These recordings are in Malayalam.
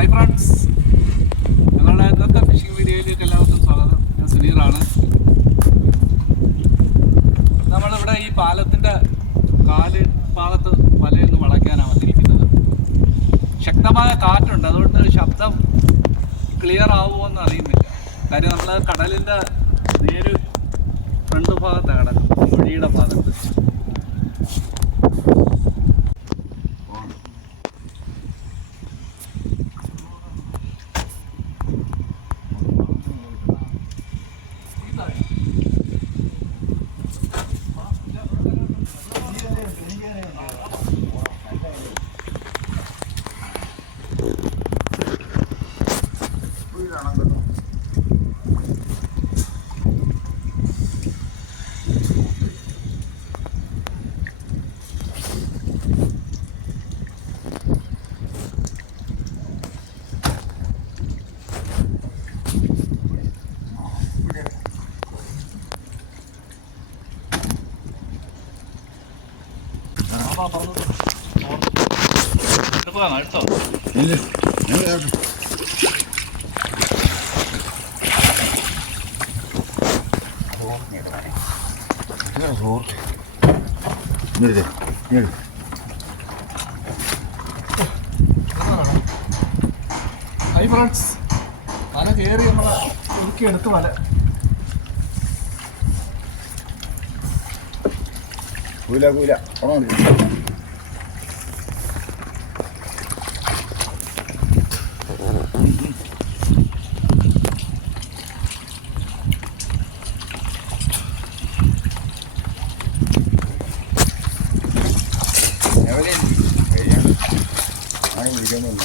ഹായ് ഫ്രണ്ട്സ്, ഞങ്ങളുടെ ഇന്നത്തെ ഫിഷിംഗ് വീഡിയോയിലേക്ക് എല്ലാവർക്കും സ്വാഗതം. ഞാൻ സുനീറാണ്. നമ്മളിവിടെ ഈ പാലത്തിൻ്റെ കാല് ഭാഗത്ത് വലയൊന്ന് വളയ്ക്കാനാണ് വന്നിരിക്കുന്നത്. ശക്തമായ കാറ്റുണ്ട്, അതുകൊണ്ട് ശബ്ദം ക്ലിയർ ആവുമോയെന്ന് അറിയുന്നില്ല. കാര്യം നമ്മൾ കടലിൻ്റെ നേര് ഫ്രണ്ട് ഭാഗത്താണ് കിടക്കുന്നത്, മൊഴിയുടെ ഭാഗത്ത്. എടുത്തോ ഇല്ല ഹൈ ഫ്രണ്ട്സ്, വല കയറി നമ്മളെ ഒതുക്കി എടുത്ത് വല കൂല കൂല വിളിക്കുന്നില്ല.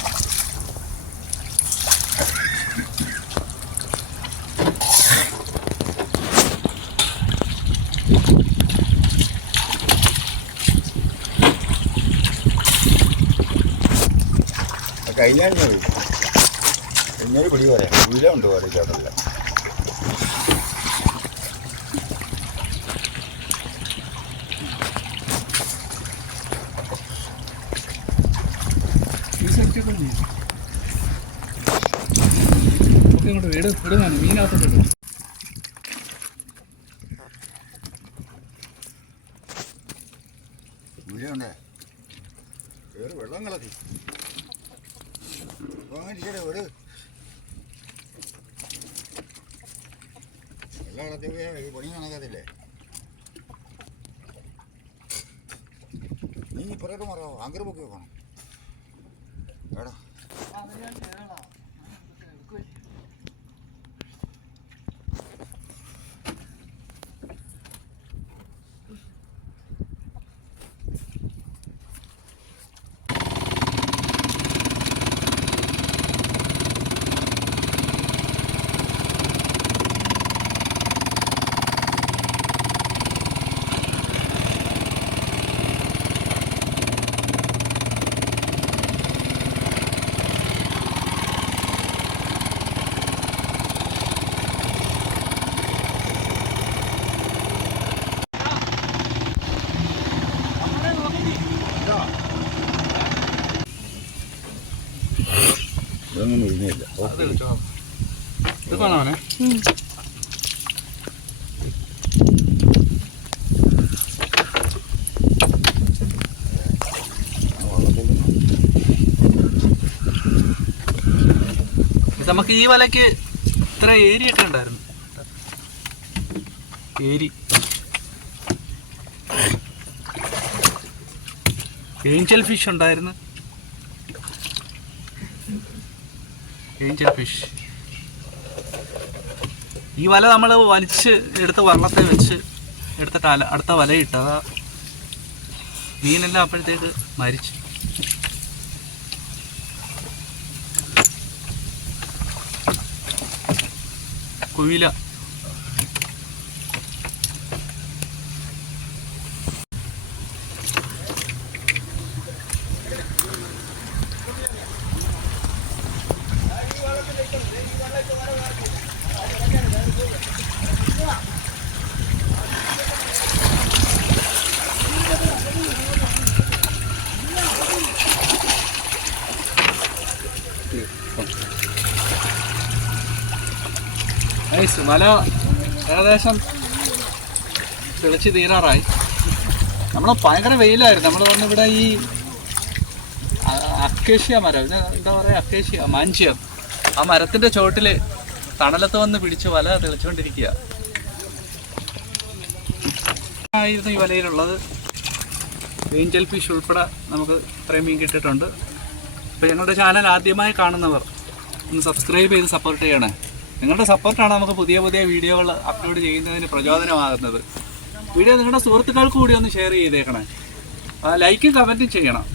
കഴിഞ്ഞാൽ ഇന്നൊരു പിടി പറയാം. വില ഉണ്ട് പറയാം ചേട്ടല്ല. ഇങ്ങോട്ട് വിടുവാണ്, മീനകത്തോട്ട് ഇടും. വിലയുണ്ടേ വേറെ വെള്ളം കളത്തി വാങ്ങിച്ചേ വീട് വെള്ളം കളത്തി പോയാൽ പണി നടക്കത്തില്ലേ? നീ പുറകെ മാറാവോ? ആങ്കർ പൊക്കി വെക്കണം എടാ. ഇതൊന്നും ഇരുന്നില്ല. ഇത് കാണാമേ. നമുക്ക് ഈ വലയ്ക്ക് ഇത്ര ഏരി ഒക്കെ ഉണ്ടായിരുന്നു. ഏരി ഏഞ്ചൽ ഫിഷ് ഉണ്ടായിരുന്നു. Angel fish. ഈ വല നമ്മൾ വലിച്ച് എടുത്ത് വള്ളത്തെ വെച്ച് എടുത്തിട്ട് അടുത്ത വലയിട്ട് അതാ മീനെല്ലാം അപ്പോഴത്തേക്ക് മരിച്ചു. കുയില മൊത്തം. നൈസ്. വല ഏകദേശം തെളിച്ച് തീരാറായി. നമ്മൾ ഭയങ്കര വെയിലായിരുന്നു. നമ്മൾ വന്നിവിടെ ഈ അക്കേഷ്യ മരം, ഇത് എന്താ പറയുക, അക്കേഷ്യ മാഞ്ചിയം, ആ മരത്തിൻ്റെ ചോട്ടിൽ തണലത്ത് വന്ന് പിടിച്ച് വല തെളിച്ചുകൊണ്ടിരിക്കുക ആയിരുന്നു ഈ വലയിലുള്ളത്. ഏഞ്ചൽ ഫിഷ് ഉൾപ്പെടെ നമുക്ക് ഇത്രയും മീൻ കിട്ടിയിട്ടുണ്ട്. അപ്പോൾ ഞങ്ങളുടെ ചാനൽ ആദ്യമായി കാണുന്നവർ ഒന്ന് സബ്സ്ക്രൈബ് ചെയ്ത് സപ്പോർട്ട് ചെയ്യണേ. നിങ്ങളുടെ സപ്പോർട്ടാണ് നമുക്ക് പുതിയ പുതിയ വീഡിയോകൾ അപ്ലോഡ് ചെയ്യുന്നതിന് പ്രചോദനമാകുന്നത്. വീഡിയോ നിങ്ങളുടെ സുഹൃത്തുക്കൾക്ക് കൂടി ഒന്ന് ഷെയർ ചെയ്തേക്കണേ. ലൈക്കും കമൻറ്റും ചെയ്യണം.